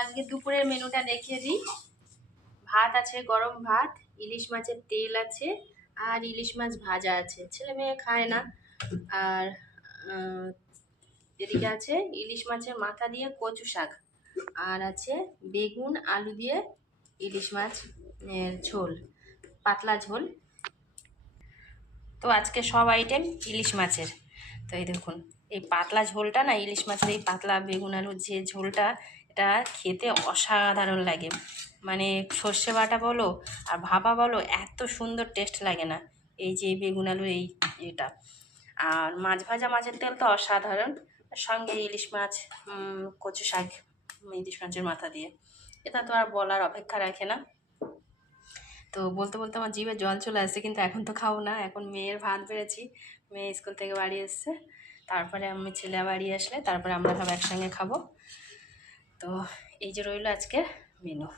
আজকে দুপুরের মেনুটা দেখিয়ে দিই। ভাত আছে, গরম ভাত, ইলিশ মাছের তেল আছে, আর ইলিশ মাছ ভাজা আছে। ছেলে মেয়ে খায় না। আর আহ, এদিকে আছে ইলিশ মাছের মাথা দিয়ে কচু শাক, আর আছে বেগুন আলু দিয়ে ইলিশ মাছ ঝোল, পাতলা ঝোল। তো আজকে সব আইটেম ইলিশ মাছের। তো এই দেখুন, এই পাতলা ঝোলটা না, ইলিশ মাছের এই পাতলা বেগুন আলুর যে ঝোলটা, এটা খেতে অসাধারণ লাগে। মানে সর্ষে বাটা বলো আর ভাপা বলো, এত সুন্দর টেস্ট লাগে না এই যে বেগুন আলু এই এটা। আর মাছ ভাজা, মাছের তেল তো অসাধারণ। সঙ্গে ইলিশ মাছ, কচু শাক, ইলিশ মাছের মাথা দিয়ে, এটা তো আর বলার অপেক্ষা রাখে না। তো বলতে বলতে আমার জিভে জল চলে আসছে, কিন্তু এখন তো খাবো না। এখন মেয়ের ভাত বেড়েছি, মেয়ে স্কুল থেকে বাড়ি এসছে, তারপরে আমি ছেলে বাড়ি আসলে তারপরে আমরা সব একসঙ্গে খাবো। তো এই যে রইলো আজকের মেনু।